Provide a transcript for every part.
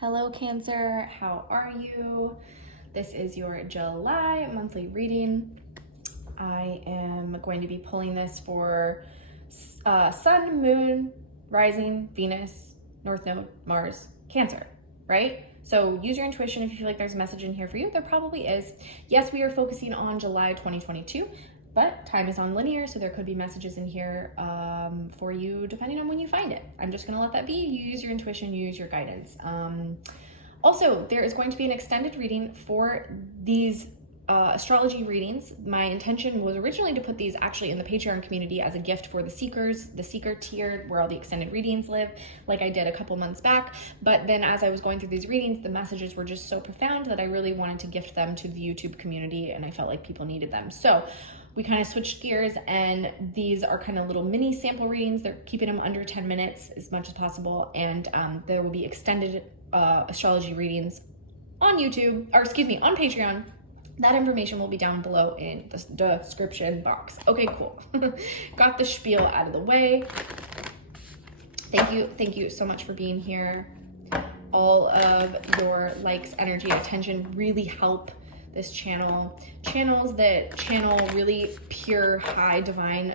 Hello Cancer, how are you? This is your July monthly reading. I am going to be pulling this for Sun, Moon, Rising, Venus, North Node, Mars, Cancer, right? So use your intuition if you feel like there's a message in here for you. There probably is. Yes, we are focusing on July 2022, but time is non-linear, so there could be messages in here for you depending on when you find it. I'm just gonna let that be. You use your intuition, you use your guidance. Also, there is going to be an extended reading for these astrology readings. My intention was originally to put these actually in the Patreon community as a gift for the seekers, the seeker tier where all the extended readings live, like I did a couple months back. But then as I was going through these readings, the messages were just so profound that I really wanted to gift them to the YouTube community, and I felt like people needed them. So we kind of switched gears, and these are kind of little mini sample readings. They're keeping them under 10 minutes as much as possible, and there will be extended astrology readings on YouTube, or excuse me, on Patreon. That information will be down below in the description box. Okay, cool. Got the spiel out of the way. Thank you so much for being here. All of your likes, energy, attention really help this channel. Channels that channel really pure, high divine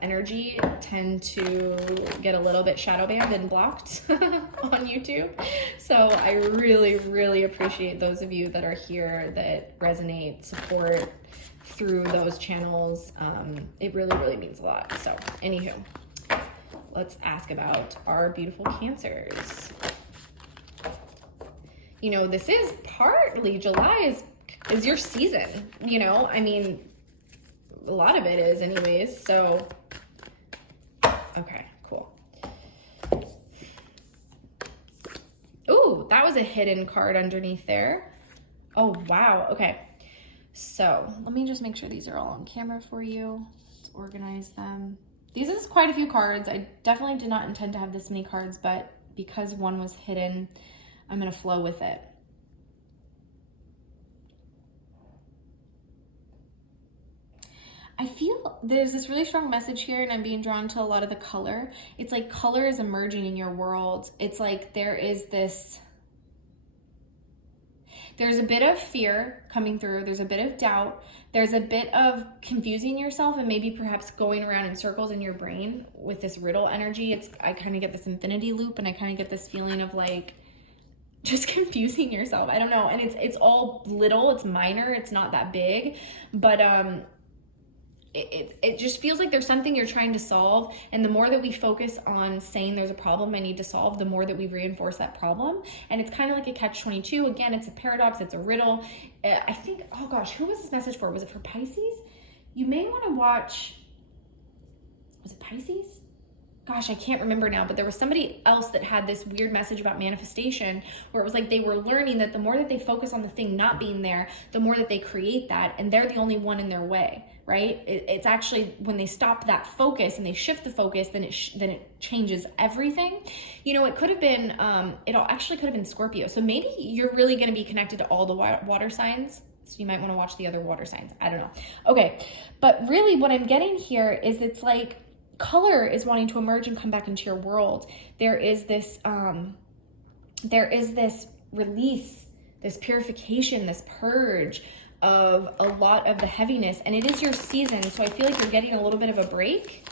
energy tend to get a little bit shadow banned and blocked on YouTube. So I really appreciate those of you that are here that resonate, support through those channels. It really means a lot. So anywho, let's ask about our beautiful Cancers. You know, this is partly July is your season, you know? I mean, a lot of it is anyways, so, okay, cool. Ooh, that was a hidden card underneath there. Oh, wow, okay. So, let me just make sure these are all on camera for you. Let's organize them. These is quite a few cards. I definitely did not intend to have this many cards, but because one was hidden, I'm gonna flow with it. I feel there's this really strong message here, and I'm being drawn to a lot of the color. It's like color is emerging in your world. It's like there's a bit of fear coming through. There's a bit of doubt. There's a bit of confusing yourself and maybe perhaps going around in circles in your brain with this riddle energy. I kind of get this infinity loop, and I kind of get this feeling of like just confusing yourself. I don't know. And it's all little, it's minor, it's not that big, but it just feels like there's something you're trying to solve, and the more that we focus on saying there's a problem I need to solve, the more that we reinforce that problem. And it's kind of like a catch-22. Again, it's a paradox, it's a riddle. I think, oh gosh, who was this message for? Was it for Pisces? You may want to watch, was it Pisces? Gosh, I can't remember now, but there was somebody else that had this weird message about manifestation where it was like they were learning that the more that they focus on the thing not being there, the more that they create that, and they're the only one in their way, right? It's actually when they stop that focus and they shift the focus, then it changes everything. You know, it could have been, it actually could have been Scorpio. So maybe you're really going to be connected to all the water signs. So you might want to watch the other water signs. I don't know. Okay. But really what I'm getting here is it's like, color is wanting to emerge and come back into your world. There is this release, this purification, this purge of a lot of the heaviness, and it is your season. So I feel like you're getting a little bit of a break,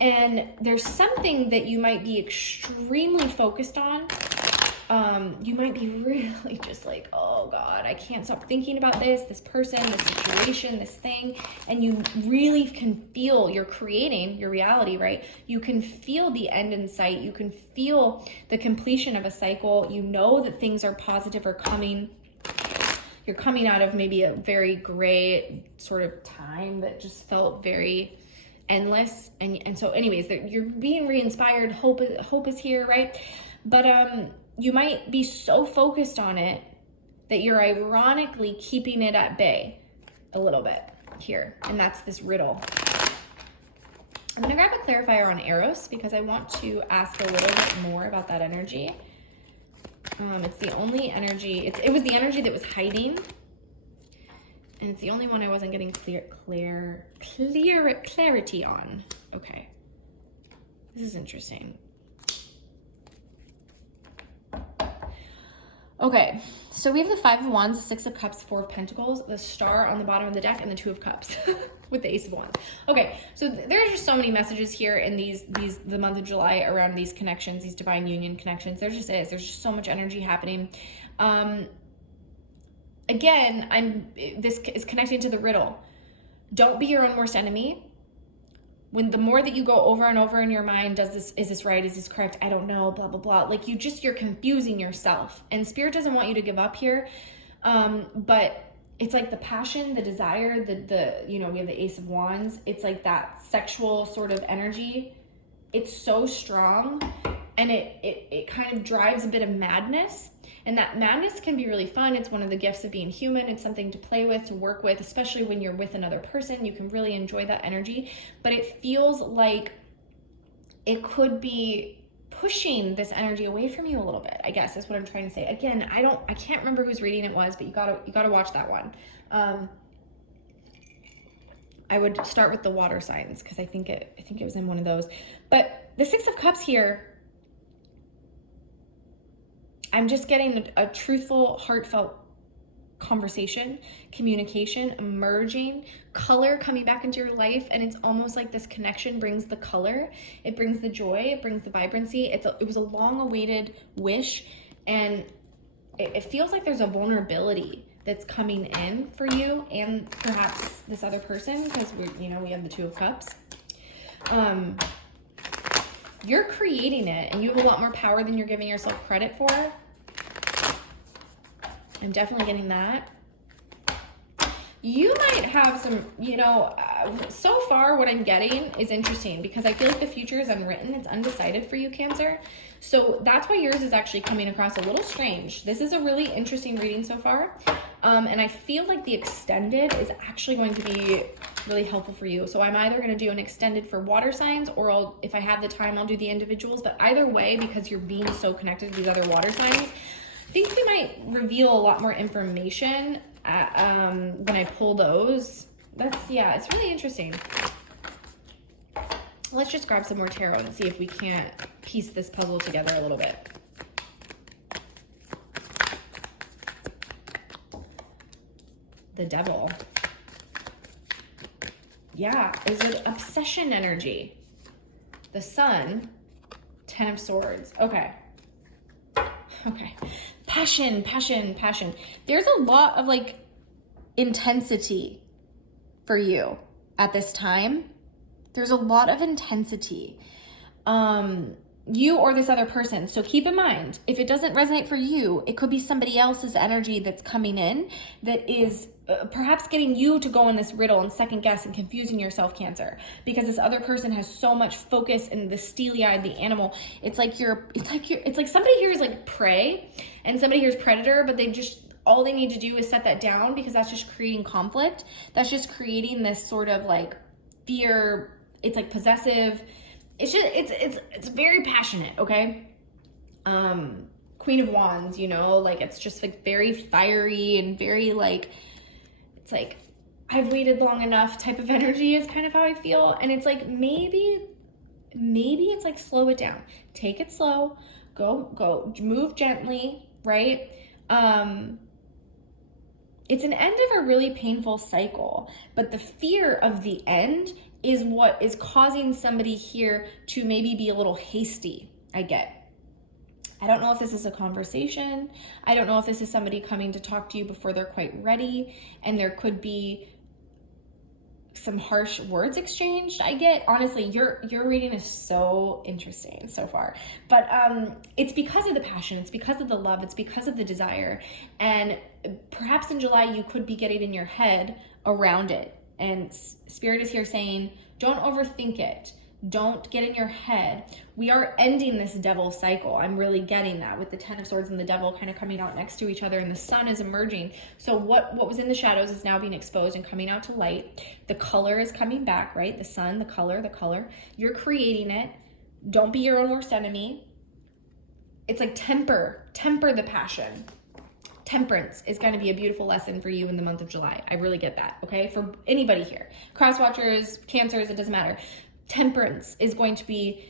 and there's something that you might be extremely focused on. You might be really just like, oh God, I can't stop thinking about this person, this situation, this thing. And you really can feel you're creating your reality, right? You can feel the end in sight. You can feel the completion of a cycle. You know that things are positive or coming. You're coming out of maybe a very gray sort of time that just felt very endless. And so anyways, you're being re-inspired. Hope is here, right? But, you might be so focused on it that you're ironically keeping it at bay a little bit here. And that's this riddle. I'm gonna grab a clarifier on Eros because I want to ask a little bit more about that energy. It's the only energy, it was the energy that was hiding. And it's the only one I wasn't getting clarity on. Okay, this is interesting. Okay, so we have the Five of Wands, the Six of Cups, Four of Pentacles, the Star on the bottom of the deck, and the Two of Cups with the Ace of Wands. Okay, so there's just so many messages here in the month of July around these connections, these divine union connections. There just is. There's just so much energy happening. Again, this is connecting to the riddle. Don't be your own worst enemy. When the more that you go over and over in your mind, is this right? Is this correct? I don't know, blah, blah, blah. Like you're confusing yourself, and Spirit doesn't want you to give up here. But it's like the passion, the desire, we have the Ace of Wands. It's like that sexual sort of energy. It's so strong, and it kind of drives a bit of madness. And that madness can be really fun. It's one of the gifts of being human. It's something to play with, to work with, especially when you're with another person. You can really enjoy that energy. But it feels like it could be pushing this energy away from you a little bit, I guess is what I'm trying to say. Again, I can't remember whose reading it was, but you gotta watch that one. I would start with the water signs because I think it was in one of those. But the Six of Cups here, I'm just getting a truthful, heartfelt conversation, communication, emerging, color coming back into your life. And it's almost like this connection brings the color. It brings the joy. It brings the vibrancy. It was a long-awaited wish. And it feels like there's a vulnerability that's coming in for you and perhaps this other person, because we have the Two of Cups. You're creating it, and you have a lot more power than you're giving yourself credit for. I'm definitely getting that. You might have some, so far what I'm getting is interesting because I feel like the future is unwritten. It's undecided for you, Cancer. So that's why yours is actually coming across a little strange. This is a really interesting reading so far. And I feel like the extended is actually going to be really helpful for you. So I'm either going to do an extended for water signs, or if I have the time, I'll do the individuals. But either way, because you're being so connected to these other water signs, I think we might reveal a lot more information when I pull those. It's really interesting. Let's just grab some more tarot and see if we can't piece this puzzle together a little bit. The Devil. Yeah, is it obsession energy? The Sun, Ten of Swords. Okay. Passion. There's a lot of intensity for you at this time. There's a lot of intensity. You or this other person. So keep in mind, if it doesn't resonate for you, it could be somebody else's energy that's coming in that is perhaps getting you to go in this riddle and second guess and confusing yourself, Cancer, because this other person has so much focus in the steely-eyed, the animal. It's like somebody here is like prey and somebody here is predator, but all they need to do is set that down, because that's just creating conflict. That's just creating this sort of fear. It's possessive. It's very passionate, okay? Queen of Wands, it's just very fiery and very it's I've waited long enough type of energy is kind of how I feel. And it's maybe it's slow it down. Take it slow. Go, move gently, right? It's an end of a really painful cycle, but the fear of the end is what is causing somebody here to maybe be a little hasty, I don't know if this is a conversation. I don't know if this is somebody coming to talk to you before they're quite ready, and there could be some harsh words exchanged. Honestly, your reading is so interesting so far, but it's because of the passion, it's because of the love, it's because of the desire, and perhaps in July you could be getting in your head around it, and Spirit is here saying, don't overthink it. Don't get in your head. We are ending this devil cycle. I'm really getting that with the Ten of Swords and the Devil kind of coming out next to each other, and the Sun is emerging. So what was in the shadows is now being exposed and coming out to light. The color is coming back, right? The Sun, the color. You're creating it. Don't be your own worst enemy. It's temper the passion. Temperance is going to be a beautiful lesson for you in the month of July. I really get that, okay? For anybody here. Cross watchers, Cancers, it doesn't matter. Temperance is going to be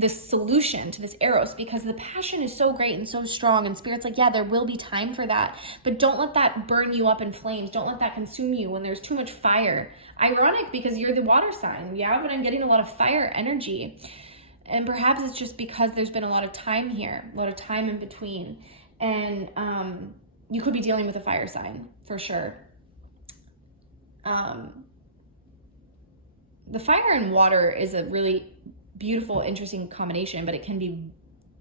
this solution to this Eros, because the passion is so great and so strong, and Spirit's like, yeah, there will be time for that, but don't let that burn you up in flames. Don't let that consume you when there's too much fire. Ironic, because you're the water sign, yeah, but I'm getting a lot of fire energy. And perhaps it's just because there's been a lot of time here, a lot of time in between. And you could be dealing with a fire sign, for sure. The fire and water is a really beautiful, interesting combination, but it can be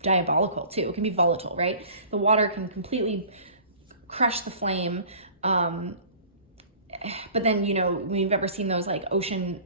diabolical too. It can be volatile, right? The water can completely crush the flame. But then, you know, we've ever seen those like ocean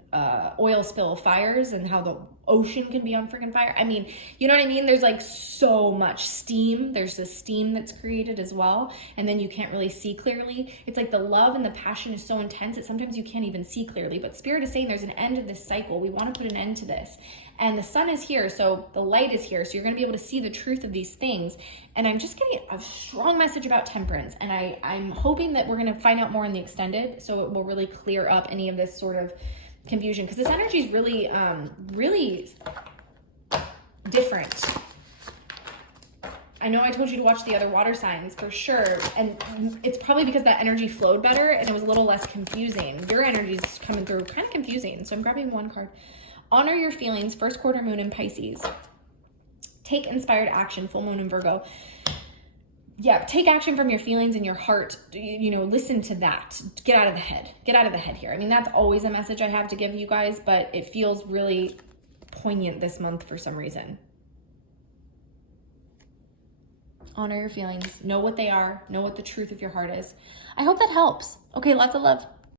oil spill fires, and how the ocean can be on freaking fire. I mean, you know what I mean? There's like so much steam. There's the steam that's created as well. And then you can't really see clearly. It's like the love and the passion is so intense that sometimes you can't even see clearly. But Spirit is saying there's an end to this cycle. We want to put an end to this. And the sun is here, so the light is here. So you're going to be able to see the truth of these things. And I'm just getting a strong message about temperance. And I'm hoping that we're going to find out more in the extended, so it will really clear up any of this sort of confusion, because this energy is really, really different. I know I told you to watch the other water signs for sure, and it's probably because that energy flowed better and it was a little less confusing. Your energy is coming through kind of confusing, so I'm grabbing one card. Honor your feelings, first quarter moon in Pisces. Take inspired action, full moon in Virgo. Yeah, take action from your feelings and your heart. You know, listen to that. Get out of the head. Get out of the head here. I mean, that's always a message I have to give you guys, but it feels really poignant this month for some reason. Honor your feelings. Know what they are. Know what the truth of your heart is. I hope that helps. Okay, lots of love.